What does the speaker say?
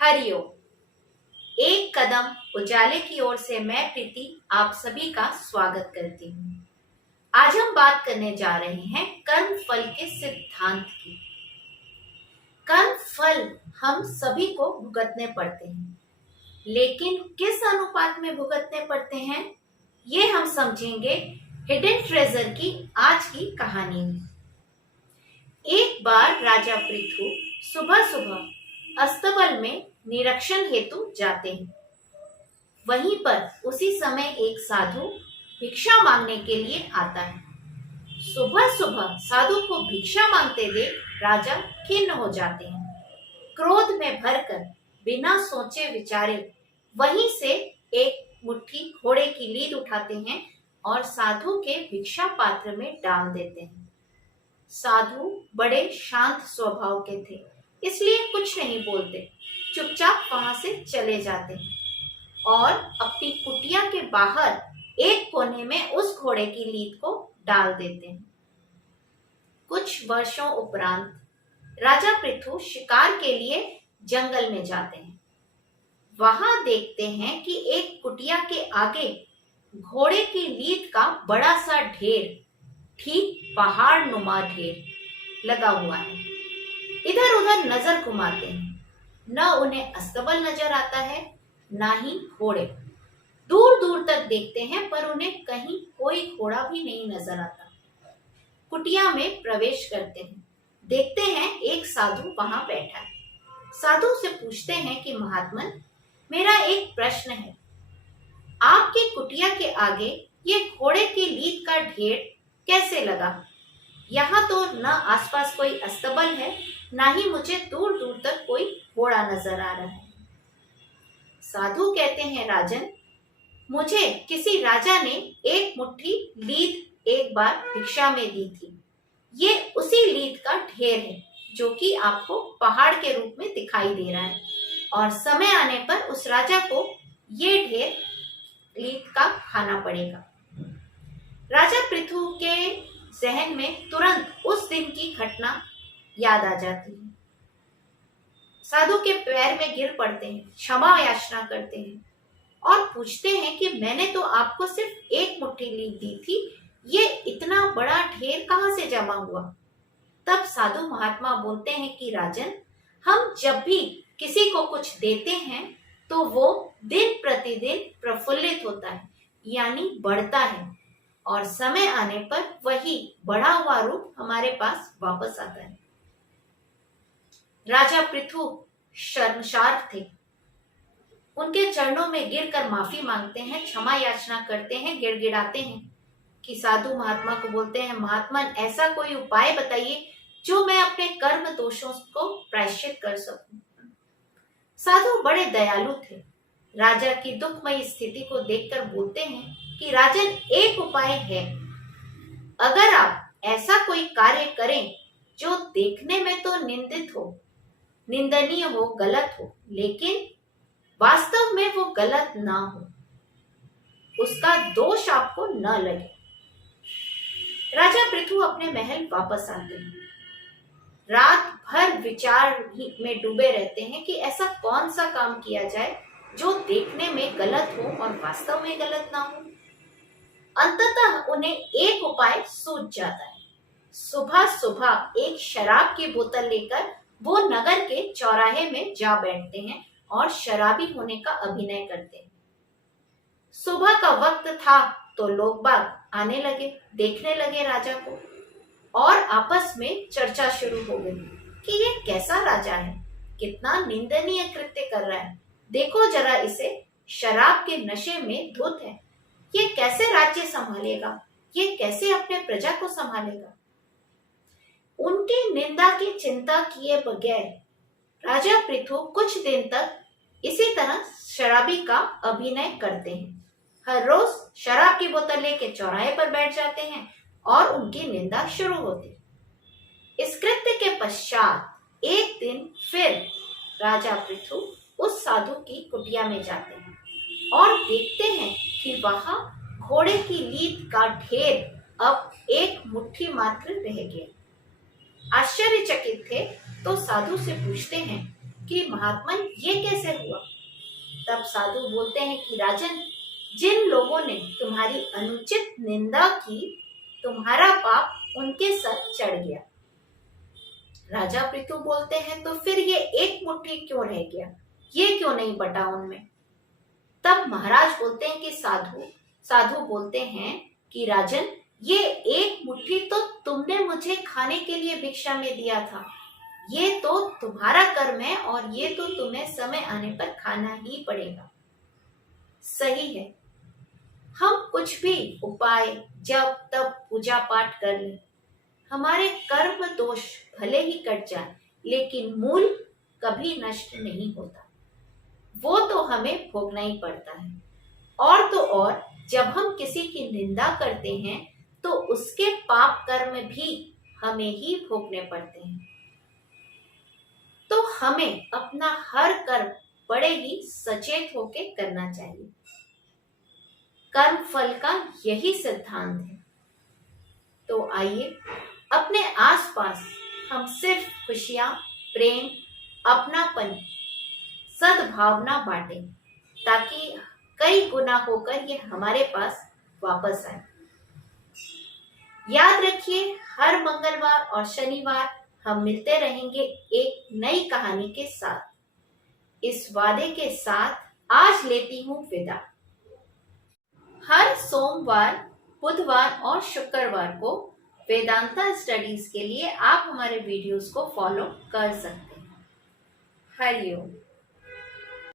हरिओम। एक कदम उजाले की ओर से मैं प्रीति आप सभी का स्वागत करती हूँ। आज हम बात करने जा रहे हैं कर्म फल के सिद्धांत की। कर्म फल हम सभी को भुगतने पड़ते हैं, लेकिन किस अनुपात में भुगतने पड़ते हैं ये हम समझेंगे हिडन ट्रेजर की आज की कहानी में। एक बार राजा पृथु सुबह सुबह अस्तबल में निरीक्षण हेतु जाते हैं। वहीं पर उसी समय एक साधु भिक्षा मांगने के लिए आता है। सुबह सुबह साधु को भिक्षा मांगते देख राजा खिन्न हो जाते हैं। क्रोध में भरकर बिना सोचे विचारे वहीं से एक मुट्ठी घोड़े की लीद उठाते हैं और साधु के भिक्षा पात्र में डाल देते हैं। साधु बड़े शांत स्वभाव के थे, इसलिए कुछ नहीं बोलते, चुपचाप वहां से चले जाते हैं और अपनी कुटिया के बाहर एक कोने में उस घोड़े की लीद को डाल देते हैं। कुछ वर्षों उपरांत राजा पृथु शिकार के लिए जंगल में जाते हैं। वहां देखते हैं कि एक कुटिया के आगे घोड़े की लीद का बड़ा सा ढेर, ठीक पहाड़ नुमा ढेर लगा हुआ है। इधर उधर नजर घुमाते हैं, न उन्हें अस्तबल नजर आता है न ही घोड़े। दूर दूर तक देखते हैं पर उन्हें कहीं कोई घोड़ा भी नहीं नजर आता। कुटिया में प्रवेश करते हैं, देखते हैं एक साधु वहां बैठा है। साधु से पूछते हैं कि महात्मन, मेरा एक प्रश्न है। आपकी कुटिया के आगे ये घोड़े की लीद का ढेर कैसे लगा? यहाँ तो न आसपास कोई अस्तबल है, न ही मुझे दूर दूर तक कोई घोड़ा नजर आ रहा है। साधु कहते हैं, राजन, मुझे किसी राजा ने एक मुट्ठी लीद एक बार भिक्षा में दी थी। ये उसी लीद का ढेर है जो कि आपको पहाड़ के रूप में दिखाई दे रहा है, और समय आने पर उस राजा को ये ढेर लीद का खाना पड़ेगा। राजा पृथु के जहन में तुरंत उस दिन की घटना याद आ जाती है। साधु के पैर में गिर पड़ते हैं, क्षमा याचना करते हैं और पूछते हैं कि मैंने तो आपको सिर्फ एक मुट्ठी लीद दी थी, ये इतना बड़ा ढेर कहाँ से जमा हुआ? तब साधु महात्मा बोलते हैं कि राजन, हम जब भी किसी को कुछ देते हैं तो वो दिन प्रतिदिन प्रफुल्लित होता है, यानी बढ़ता है, और समय आने पर वही बढ़ा हुआ रूप हमारे पास वापस आता है। राजा पृथु शर्मसार थे। उनके चरणों में गिरकर माफी मांगते हैं, क्षमा याचना करते हैं, गिड़गिड़ाते हैं कि साधु महात्मा को बोलते हैं, महात्मन, ऐसा कोई उपाय बताइए जो मैं अपने कर्म दोषों को प्रायश्चित कर सकूं। साधु बड़े दयालु थे। राजा की दुखमयी स्थिति को देखकर बोलते हैं कि राजन, एक उपाय है। अगर आप ऐसा कोई कार्य करें जो देखने में तो निंदित हो, निंदनीय हो, गलत हो, लेकिन वास्तव में वो गलत ना हो, उसका दोष आपको न लगे। राजा पृथु अपने महल वापस आते हैं। रात भर विचार में डूबे रहते हैं कि ऐसा कौन सा काम किया जाए जो देखने में गलत हो और वास्तव में गलत ना हो। अंततः उन्हें एक उपाय सूझ जाता है। सुबह सुबह एक शराब की बोतल लेकर वो नगर के चौराहे में जा बैठते हैं और शराबी होने का अभिनय करते हैं। सुबह का वक्त था तो लोग बाग आने लगे, देखने लगे राजा को, और आपस में चर्चा शुरू हो गई कि ये कैसा राजा है, कितना निंदनीय कृत्य कर रहा है। देखो जरा इसे, शराब के नशे में धुत है। ये कैसे राज्य संभालेगा, ये कैसे अपने प्रजा को संभालेगा। उनकी निंदा की चिंता किए बगैर राजा पृथु कुछ दिन तक इसी तरह शराबी का अभिनय करते हैं। हर रोज शराब की बोतल लेके चौराहे पर बैठ जाते हैं और उनकी निंदा शुरू होती। इस कृत्य के पश्चात एक दिन फिर राजा पृथु उस साधु की कुटिया में जाते हैं और देखते हैं कि वहां घोड़े की लीद का ढेर अब एक मुट्ठी मात्र रह गया। आश्चर्यचकित थे तो साधु से पूछते हैं कि महात्मन ये कैसे हुआ? तब साधु बोलते हैं कि राजन, जिन लोगों ने तुम्हारी अनुचित निंदा की, तुम्हारा पाप उनके सर चढ़ गया। राजा पृथु बोलते हैं, तो फिर ये एक मुट्ठी क्यों रह गया? ये क्यों नहीं बटा उनमें? तब महाराज बोलते हैं कि साधु बोलते हैं कि राजन, ये एक मुट्ठी तो तुमने मुझे खाने के लिए भिक्षा में दिया था। ये तो तुम्हारा कर्म है और ये तो तुम्हें समय आने पर खाना ही पड़ेगा। सही है, हम कुछ भी उपाय जब तब पूजा पाठ कर लें, हमारे कर्म दोष भले ही कट जाए, लेकिन मूल कभी नष्ट नहीं होता। वो तो हमें भोगना ही पड़ता है। और तो और जब हम किसी की निंदा करते हैं तो उसके पाप कर्म भी हमें ही भोगने पड़ते हैं। तो हमें अपना हर कर्म बड़े ही सचेत होकर करना चाहिए। कर्म फल का यही सिद्धांत है। तो आइए अपने आसपास हम सिर्फ खुशियां, प्रेम, अपनापन, सद्भावना बांटें, ताकि कई गुना होकर ये हमारे पास वापस आए। याद रखिए, हर मंगलवार और शनिवार हम मिलते रहेंगे एक नई कहानी के साथ। इस वादे के साथ आज लेती हूँ विदा। हर सोमवार, बुधवार और शुक्रवार को वेदांता स्टडीज के लिए आप हमारे वीडियोस को फॉलो कर सकते हैं। हरिओम।